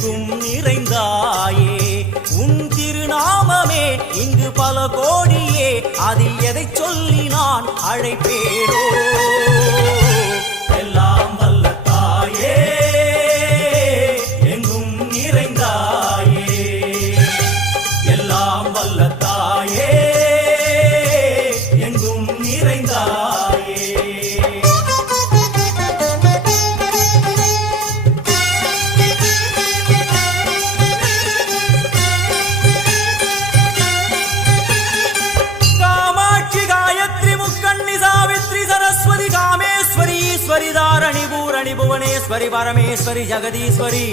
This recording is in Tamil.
எங்கும் நிறைந்தாயே உன் திருநாமமே இங்கு பல கோடியே அதில் எதை சொல்லி நான் அழைப்பேனோ எல்லாம் வல்ல தாயே எங்கும் நிறைந்தாயே எல்லாம் வல்ல தாயே எங்கும் நிறைந்தாயே ईश्वरी धारणी भूरणी भुवनेश्वरी परमेश्वरी जगदीश्वरी